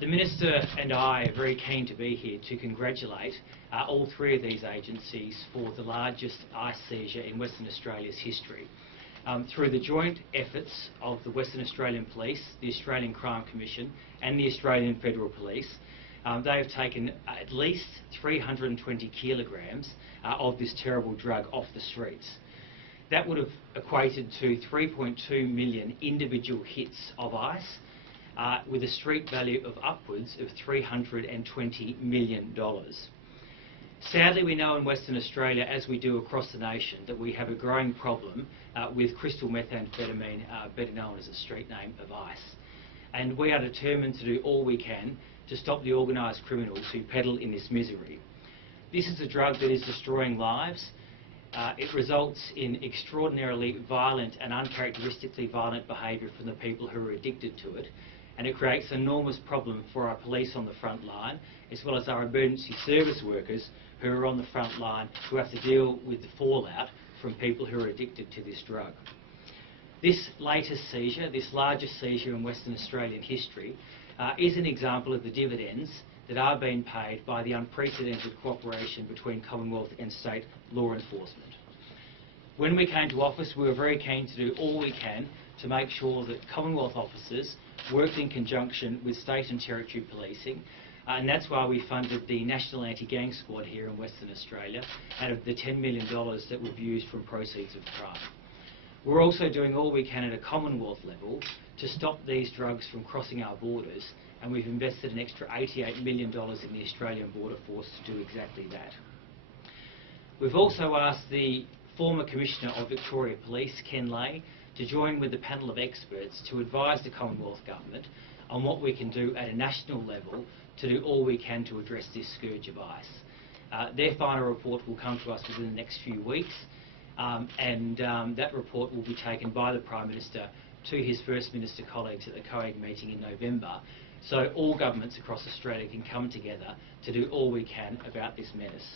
The Minister and I are very keen to be here to congratulate all three of these agencies for the largest ice seizure in Western Australia's history. Through the joint efforts of the Western Australian Police, the Australian Crime Commission and the Australian Federal Police, they have taken at least 320 kilograms of this terrible drug off the streets. That would have equated to 3.2 million individual hits of ice, with a street value of upwards of $320 million. Sadly, we know in Western Australia, as we do across the nation, that we have a growing problem with crystal methamphetamine, better known as the street name of ice. And we are determined to do all we can to stop the organised criminals who peddle in this misery. This is a drug that is destroying lives. It results in extraordinarily violent and uncharacteristically violent behaviour from the people who are addicted to it, and it creates an enormous problem for our police on the front line, as well as our emergency service workers who are on the front line, who have to deal with the fallout from people who are addicted to this drug. This latest seizure, this largest seizure in Western Australian history, is an example of the dividends that are being paid by the unprecedented cooperation between Commonwealth and state law enforcement. When we came to office, we were very keen to do all we can to make sure that Commonwealth officers worked in conjunction with state and territory policing, and that's why we funded the National Anti-Gang Squad here in Western Australia out of the $10 million that we've used from proceeds of crime. We're also doing all we can at a Commonwealth level to stop these drugs from crossing our borders, and we've invested an extra $88 million in the Australian Border Force to do exactly that. We've also asked the former Commissioner of Victoria Police, Ken Lay, to join with a panel of experts to advise the Commonwealth Government on what we can do at a national level to do all we can to address this scourge of ice. Their final report will come to us within the next few weeks, and that report will be taken by the Prime Minister to his First Minister colleagues at the COAG meeting in November, so all governments across Australia can come together to do all we can about this menace.